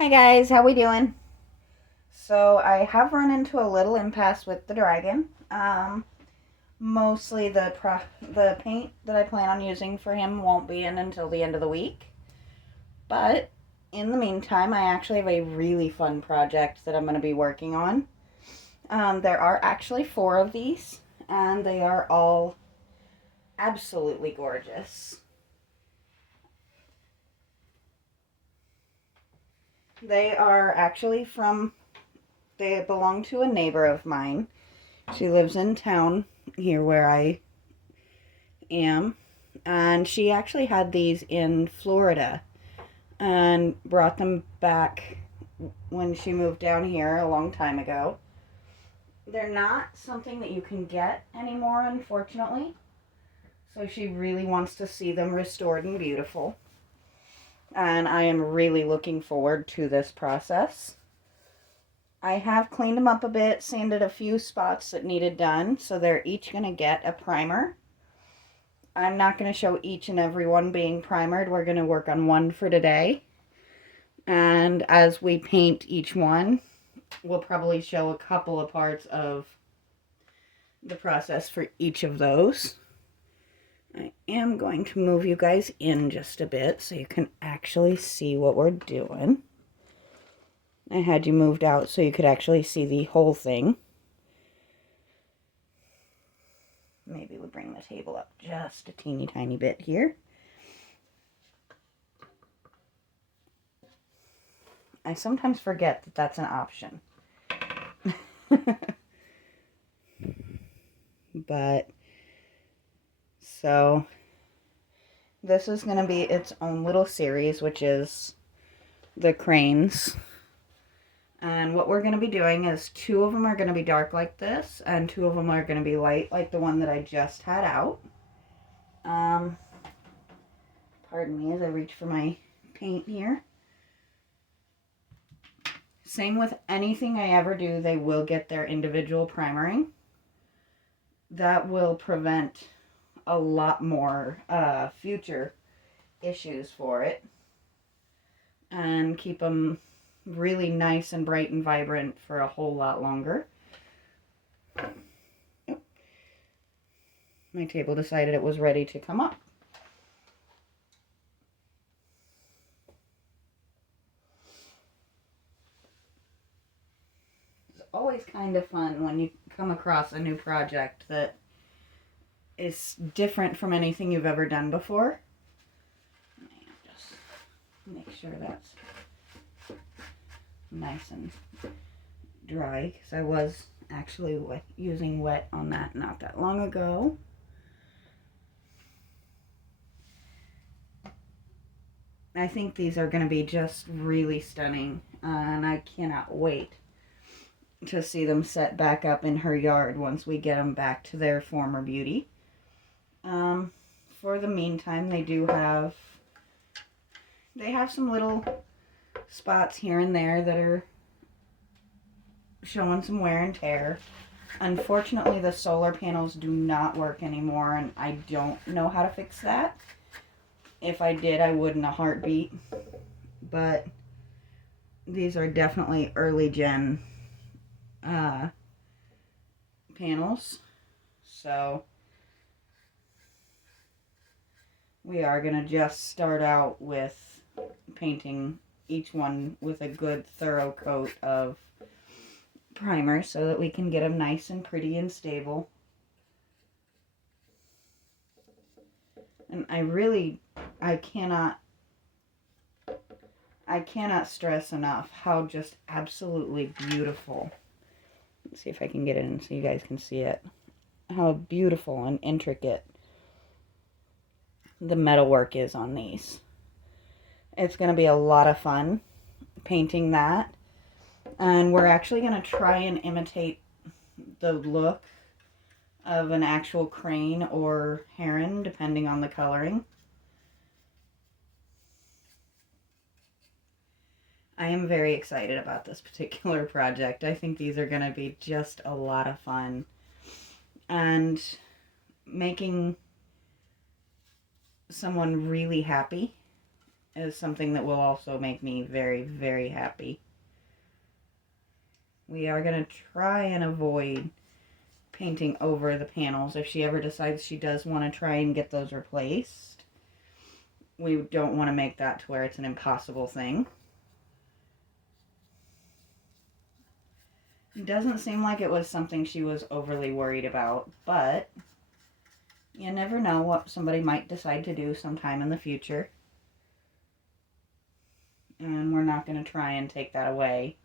Hi guys, how we doing? So I have run into a little impasse with the dragon. Mostly the paint that I plan on using for him won't be in until the end of the week. But in the meantime, I actually have a really fun project that I'm going to be working on. There are actually four of these, and they are all absolutely gorgeous. They are actually they belong to a neighbor of mine. She lives in town here where I am, and she actually had these in Florida and brought them back when she moved down here a long time ago. They're not something that you can get anymore, unfortunately. So she really wants to see them restored and beautiful. And I am really looking forward to this process. I have cleaned them up a bit, sanded a few spots that needed done, so they're each going to get a primer. I'm not going to show each and every one being primered. We're going to work on one for today. And as we paint each one, we'll probably show a couple of parts of the process for each of those. I am going to move you guys in just a bit so you can actually see what we're doing. I had you moved out so you could actually see the whole thing. Maybe we'll bring the table up just a teeny tiny bit here. I sometimes forget that that's an option. But, so, this is going to be its own little series, which is the cranes. And what we're going to be doing is two of them are going to be dark like this, and two of them are going to be light like the one that I just had out. Pardon me as I reach for my paint here. Same with anything I ever do, they will get their individual primering. That will prevent a lot more future issues for it and keep them really nice and bright and vibrant for a whole lot longer. My table decided it was ready to come up. It's always kind of fun when you come across a new project that is different from anything you've ever done before. Just make sure that's nice and dry, because I was actually using wet on that not that long ago. I think these are going to be just really stunning, and I cannot wait to see them set back up in her yard once we get them back to their former beauty. For the meantime, they have some little spots here and there that are showing some wear and tear. Unfortunately, the solar panels do not work anymore, and I don't know how to fix that. If I did, I would in a heartbeat. But these are definitely early gen panels. So we are going to just start out with painting each one with a good thorough coat of primer so that we can get them nice and pretty and stable. And I cannot stress enough how just absolutely beautiful. Let's see if I can get it in so you guys can see it. How beautiful and intricate the metalwork is on these. It's going to be a lot of fun painting that. And we're actually going to try and imitate the look of an actual crane or heron, depending on the coloring. I am very excited about this particular project. I think these are going to be just a lot of fun. And making someone really happy is something that will also make me very, very happy. We are going to try and avoid painting over the panels if she ever decides she does want to try and get those replaced. We don't want to make that to where it's an impossible thing. It doesn't seem like it was something she was overly worried about, but you never know what somebody might decide to do sometime in the future. And we're not going to try and take that away.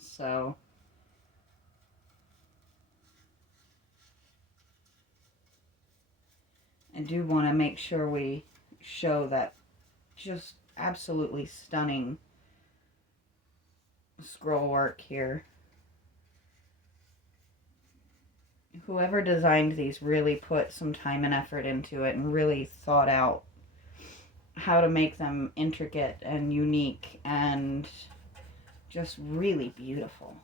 So I do want to make sure we show that just absolutely stunning scroll work here. Whoever designed these really put some time and effort into it and really thought out how to make them intricate and unique and just really beautiful.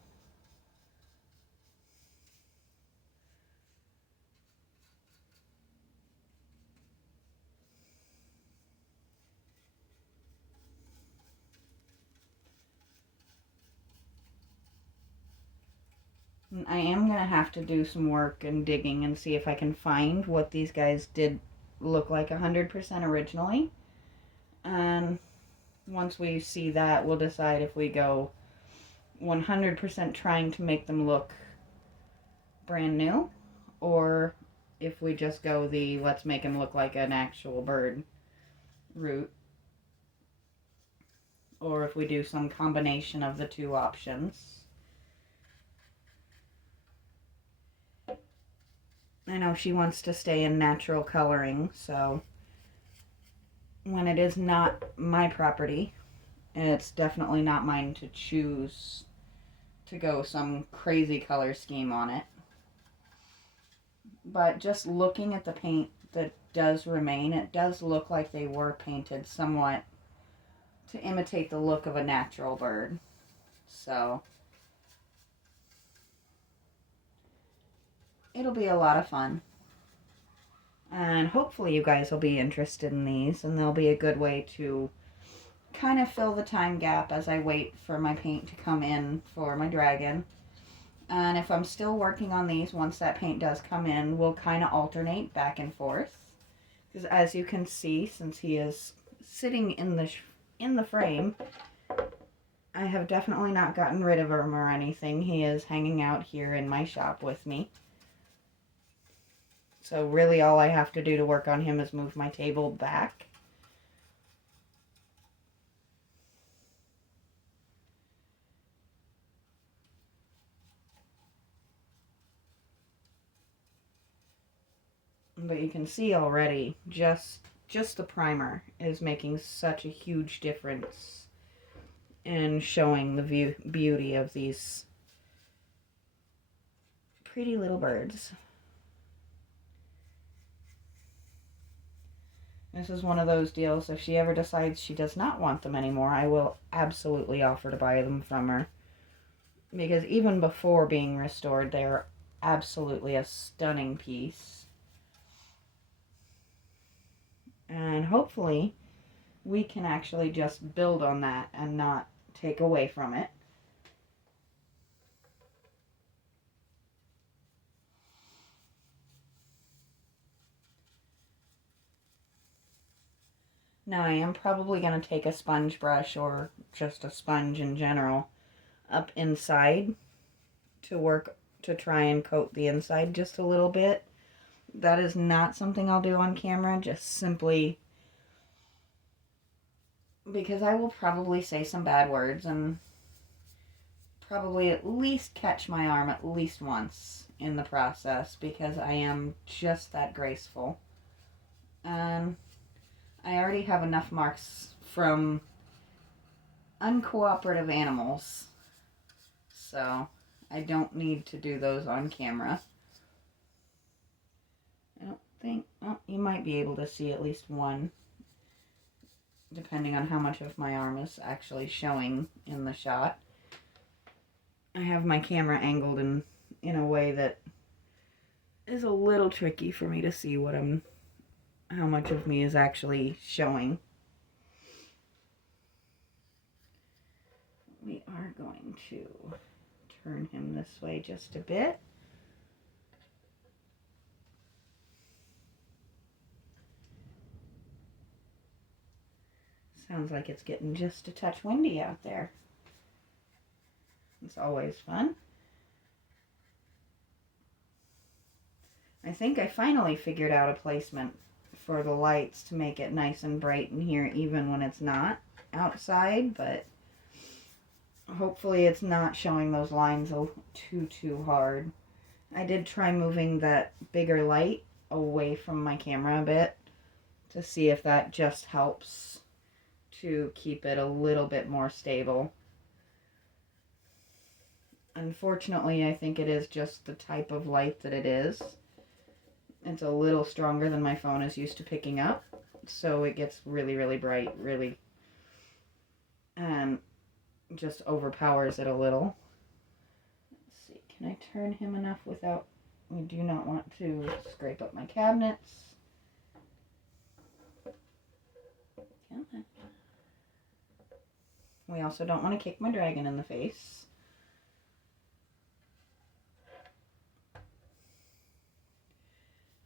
I am going to have to do some work and digging and see if I can find what these guys did look like 100% originally. And once we see that, we'll decide if we go 100% trying to make them look brand new, or if we just go the let's make them look like an actual bird route, or if we do some combination of the two options. I know she wants to stay in natural coloring, so when it is not my property, it's definitely not mine to choose to go some crazy color scheme on it. But just looking at the paint that does remain, it does look like they were painted somewhat to imitate the look of a natural bird. So it'll be a lot of fun. And hopefully you guys will be interested in these, and they'll be a good way to kind of fill the time gap as I wait for my paint to come in for my dragon. And if I'm still working on these, once that paint does come in, we'll kind of alternate back and forth. Because as you can see, since he is sitting in the frame, I have definitely not gotten rid of him or anything. He is hanging out here in my shop with me. So really all I have to do to work on him is move my table back. But you can see already, just the primer is making such a huge difference in showing the beauty of these pretty little birds. This is one of those deals, if she ever decides she does not want them anymore, I will absolutely offer to buy them from her. Because even before being restored, they're absolutely a stunning piece. And hopefully we can actually just build on that and not take away from it. Now I am probably going to take a sponge brush or just a sponge in general up inside to try and coat the inside just a little bit. That is not something I'll do on camera, just simply because I will probably say some bad words and probably at least catch my arm at least once in the process, because I am just that graceful. And I already have enough marks from uncooperative animals, so I don't need to do those on camera. I don't think, well, you might be able to see at least one, depending on how much of my arm is actually showing in the shot. I have my camera angled in a way that is a little tricky for me to see what I'm how much of me is actually showing. We are going to turn him this way just a bit. Sounds like it's getting just a touch windy out there. It's always fun. I think I finally figured out a placement for the lights to make it nice and bright in here even when it's not outside, but hopefully it's not showing those lines too hard. I did try moving that bigger light away from my camera a bit to see if that just helps to keep it a little bit more stable. Unfortunately, I think it is just the type of light that it is. It's a little stronger than my phone is used to picking up, so it gets really, really bright, really, and just overpowers it a little. Let's see, can I turn him enough without, we do not want to scrape up my cabinets. Come on. We also don't want to kick my dragon in the face.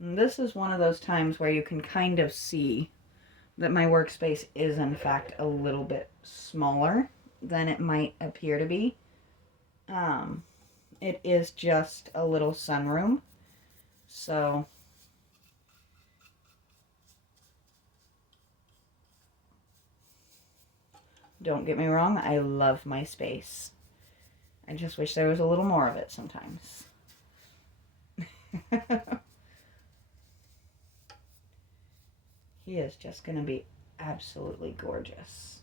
And this is one of those times where you can kind of see that my workspace is in fact a little bit smaller than it might appear to be. It is just a little sunroom, so don't get me wrong, I love my space. I just wish there was a little more of it sometimes. He is just going to be absolutely gorgeous.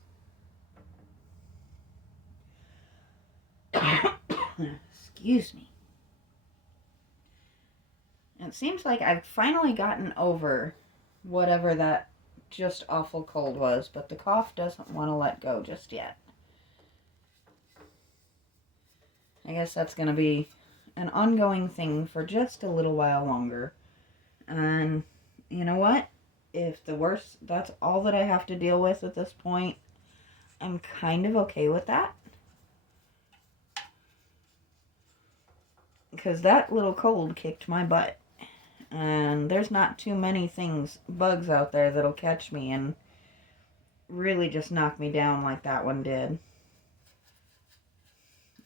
Excuse me. It seems like I've finally gotten over whatever that just awful cold was, but the cough doesn't want to let go just yet. I guess that's going to be an ongoing thing for just a little while longer. And you know what? If the worst, that's all that I have to deal with at this point, I'm kind of okay with that. Because that little cold kicked my butt. And there's not too many bugs out there that'll catch me and really just knock me down like that one did.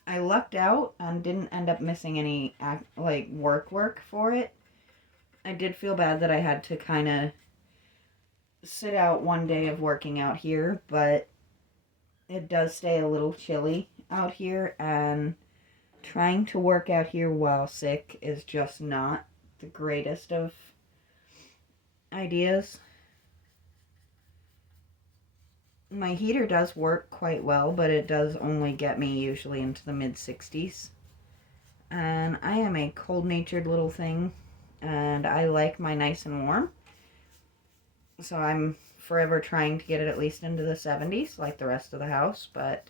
I lucked out and didn't end up missing any work for it. I did feel bad that I had to kind of sit out one day of working out here, but it does stay a little chilly out here, and trying to work out here while sick is just not the greatest of ideas. My heater does work quite well, but it does only get me usually into the mid-60s. And I am a cold-natured little thing, and I like my nice and warm. So I'm forever trying to get it at least into the 70s like the rest of the house, but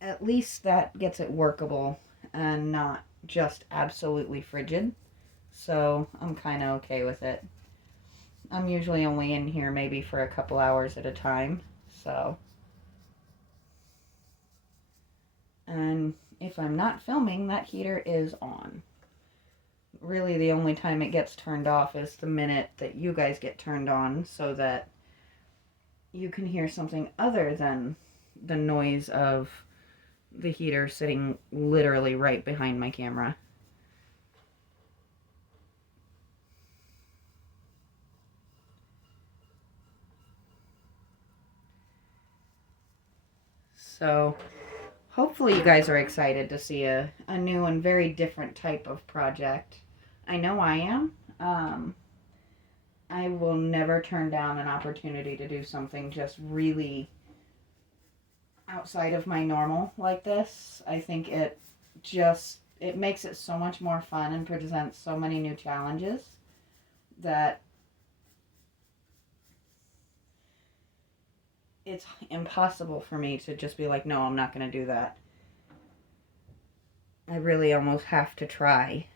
at least that gets it workable and not just absolutely frigid. So I'm kind of okay with it. I'm usually only in here maybe for a couple hours at a time, so. And if I'm not filming, that heater is on. Really, the only time it gets turned off is the minute that you guys get turned on, so that you can hear something other than the noise of the heater sitting literally right behind my camera. So hopefully you guys are excited to see a new and very different type of project. I know I am. I will never turn down an opportunity to do something just really outside of my normal like this. I think it makes it so much more fun and presents so many new challenges that it's impossible for me to just be like, no, I'm not going to do that. I really almost have to try.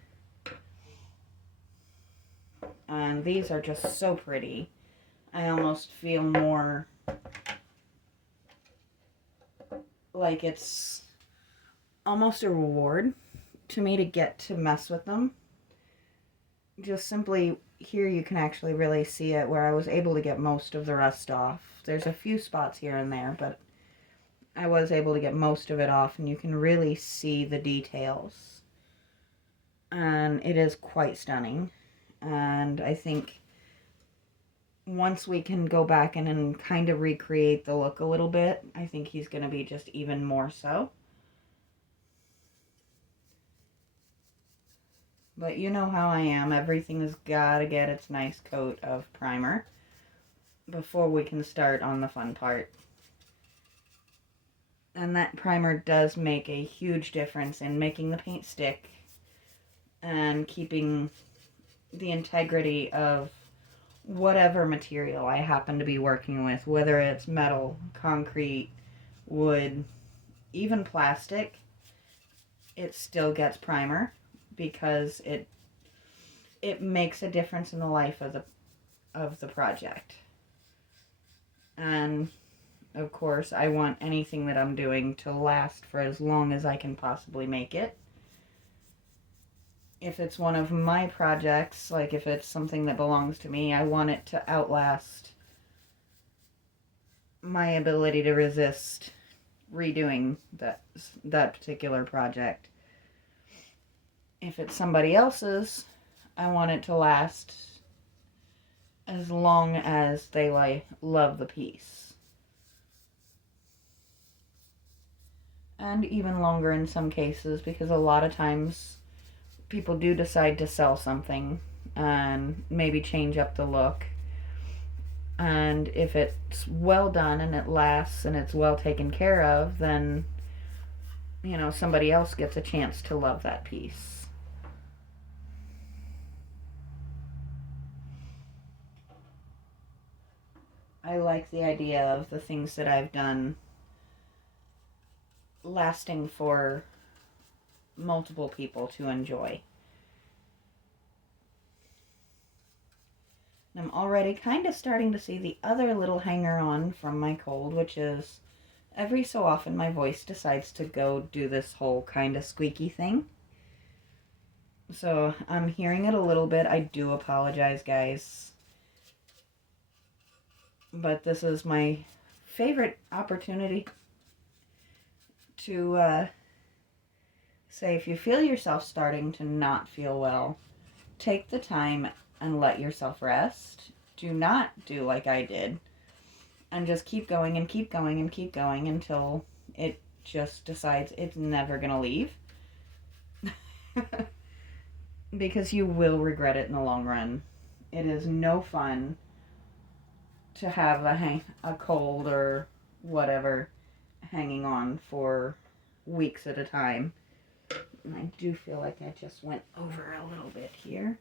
And these are just so pretty. I almost feel more like it's almost a reward to me to get to mess with them. Just simply here you can actually really see it where I was able to get most of the rust off. There's a few spots here and there, but I was able to get most of it off, and you can really see the details. And it is quite stunning. And I think once we can go back in and kind of recreate the look a little bit, I think he's going to be just even more so. But you know how I am. Everything has got to get its nice coat of primer before we can start on the fun part. And that primer does make a huge difference in making the paint stick and keeping the integrity of whatever material I happen to be working with, whether it's metal, concrete, wood, even plastic. It still gets primer because it makes a difference in the life of the project. And of course, I want anything that I'm doing to last for as long as I can possibly make it. If it's one of my projects, like if it's something that belongs to me, I want it to outlast my ability to resist redoing that particular project. If it's somebody else's, I want it to last as long as they love the piece. And even longer in some cases, because a lot of times people do decide to sell something and maybe change up the look. And if it's well done and it lasts and it's well taken care of, then, you know, somebody else gets a chance to love that piece. I like the idea of the things that I've done lasting for multiple people to enjoy. I'm already kind of starting to see the other little hanger on from my cold, which is every so often my voice decides to go do this whole kind of squeaky thing. So I'm hearing it a little bit. I do apologize, guys. But this is my favorite opportunity to say, if you feel yourself starting to not feel well, take the time and let yourself rest. Do not do like I did. And just keep going and keep going and keep going until it just decides it's never going to leave. Because you will regret it in the long run. It is no fun to have a cold or whatever hanging on for weeks at a time. And I do feel like I just went over a little bit here.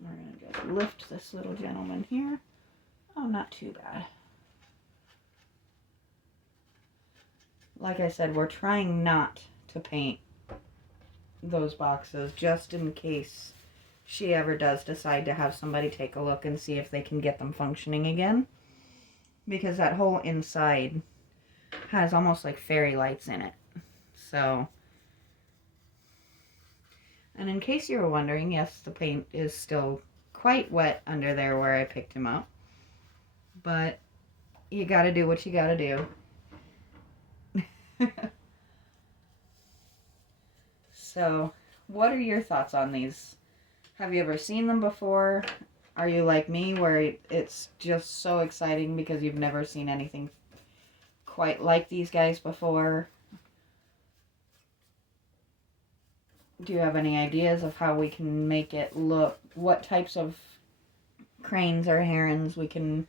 We're going to just lift this little gentleman here. Oh, not too bad. Like I said, we're trying not to paint those boxes just in case she ever does decide to have somebody take a look and see if they can get them functioning again. Because that whole inside has almost like fairy lights in it. So, and in case you were wondering, yes, the paint is still quite wet under there where I picked him up. But you gotta do what you gotta do. So, what are your thoughts on these? Have you ever seen them before? Are you like me where it's just so exciting because you've never seen anything quite like these guys before? Do you have any ideas of how we can make it look? What types of cranes or herons we can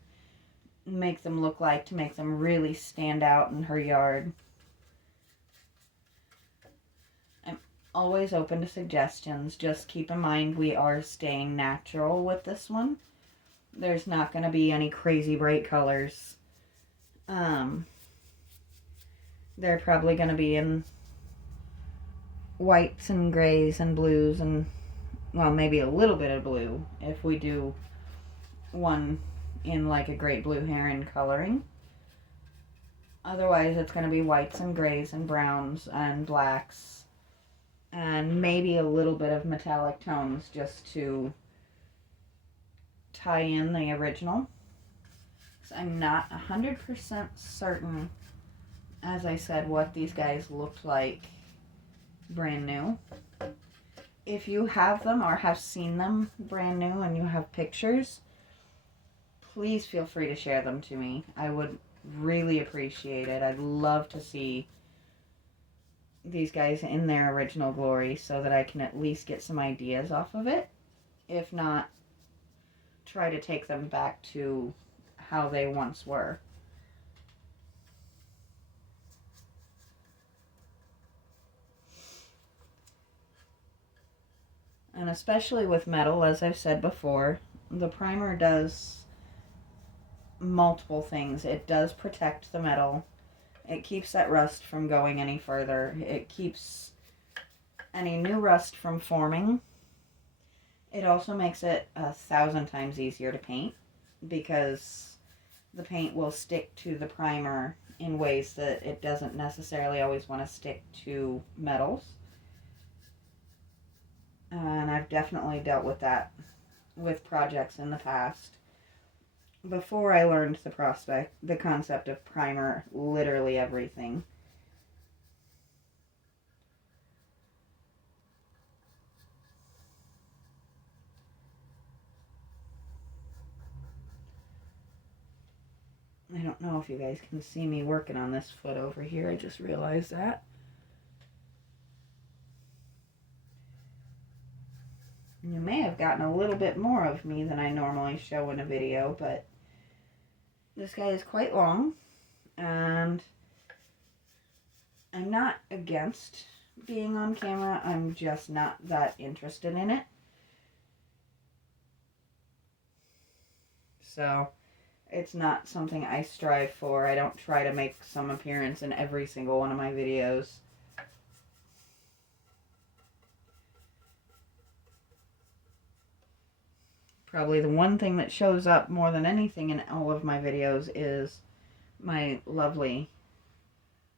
make them look like to make them really stand out in her yard? I'm always open to suggestions. Just keep in mind we are staying natural with this one. There's not going to be any crazy bright colors. They're probably going to be in whites and grays and blues and well, maybe a little bit of blue if we do one in like a great blue heron coloring. Otherwise, it's going to be whites and grays and browns and blacks and maybe a little bit of metallic tones just to tie in the original. So I'm not 100% certain, as I said, what these guys looked like brand new. If you have them or have seen them brand new and you have pictures, please feel free to share them to me. I would really appreciate it. I'd love to see these guys in their original glory so that I can at least get some ideas off of it. If not, try to take them back to how they once were. And especially with metal, as I've said before, the primer does multiple things. It does protect the metal. It keeps that rust from going any further. It keeps any new rust from forming. It also makes it 1,000 times easier to paint because the paint will stick to the primer in ways that it doesn't necessarily always want to stick to metals. And I've definitely dealt with that with projects in the past. Before I learned the concept of primer, literally everything. I don't know if you guys can see me working on this foot over here. I just realized that. You may have gotten a little bit more of me than I normally show in a video, but this guy is quite long, and I'm not against being on camera. I'm just not that interested in it. So it's not something I strive for. I don't try to make some appearance in every single one of my videos. Probably the one thing that shows up more than anything in all of my videos is my lovely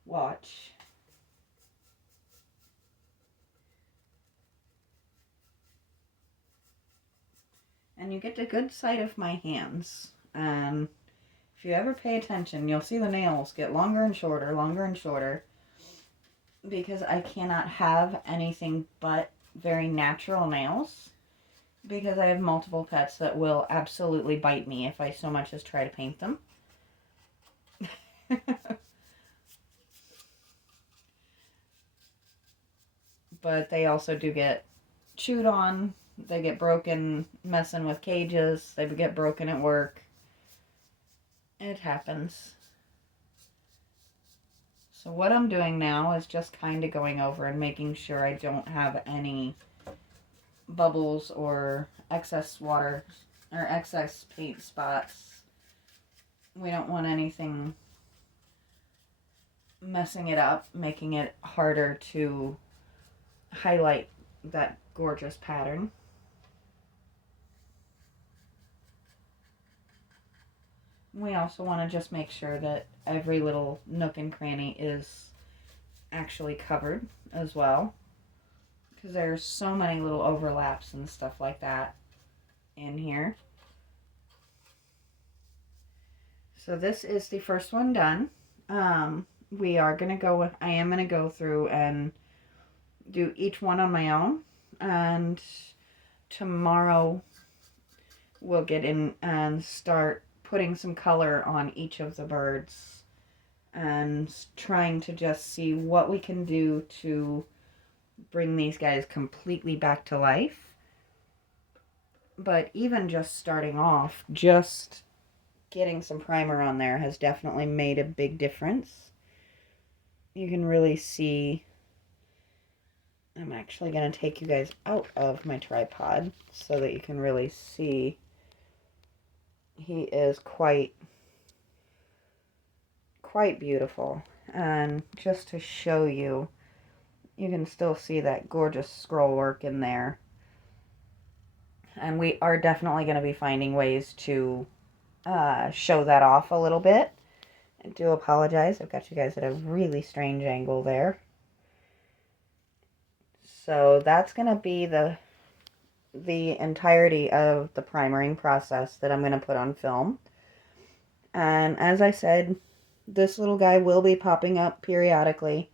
watch. And you get a good sight of my hands. And if you ever pay attention, you'll see the nails get longer and shorter, because I cannot have anything but very natural nails, because I have multiple pets that will absolutely bite me if I so much as try to paint them. But they also do get chewed on. They get broken messing with cages. They get broken at work. It happens. So what I'm doing now is just kind of going over and making sure I don't have any bubbles or excess water or excess paint spots. We don't want anything messing it up, making it harder to highlight that gorgeous pattern. We also want to just make sure that every little nook and cranny is actually covered as well, because there's so many little overlaps and stuff like that in here. So this is the first one done. We are going to go, I am going to go through and do each one on my own, and tomorrow we'll get in and start putting some color on each of the birds and trying to just see what we can do to bring these guys completely back to life. But even just starting off, just getting some primer on there has definitely made a big difference. You can really see. I'm actually going to take you guys out of my tripod so that you can really see. He is quite beautiful. And just to show you, you can still see that gorgeous scroll work in there. And we are definitely going to be finding ways to show that off a little bit. I do apologize. I've got you guys at a really strange angle there. So that's going to be the entirety of the primering process that I'm going to put on film. And as I said, this little guy will be popping up periodically.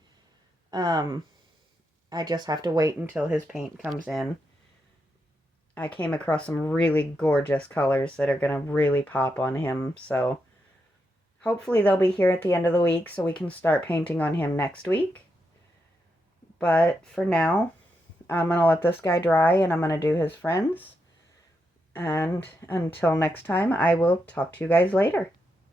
I just have to wait until his paint comes in. I came across some really gorgeous colors that are going to really pop on him, so hopefully they'll be here at the end of the week so we can start painting on him next week. But for now, I'm going to let this guy dry and I'm going to do his friends. And until next time, I will talk to you guys later.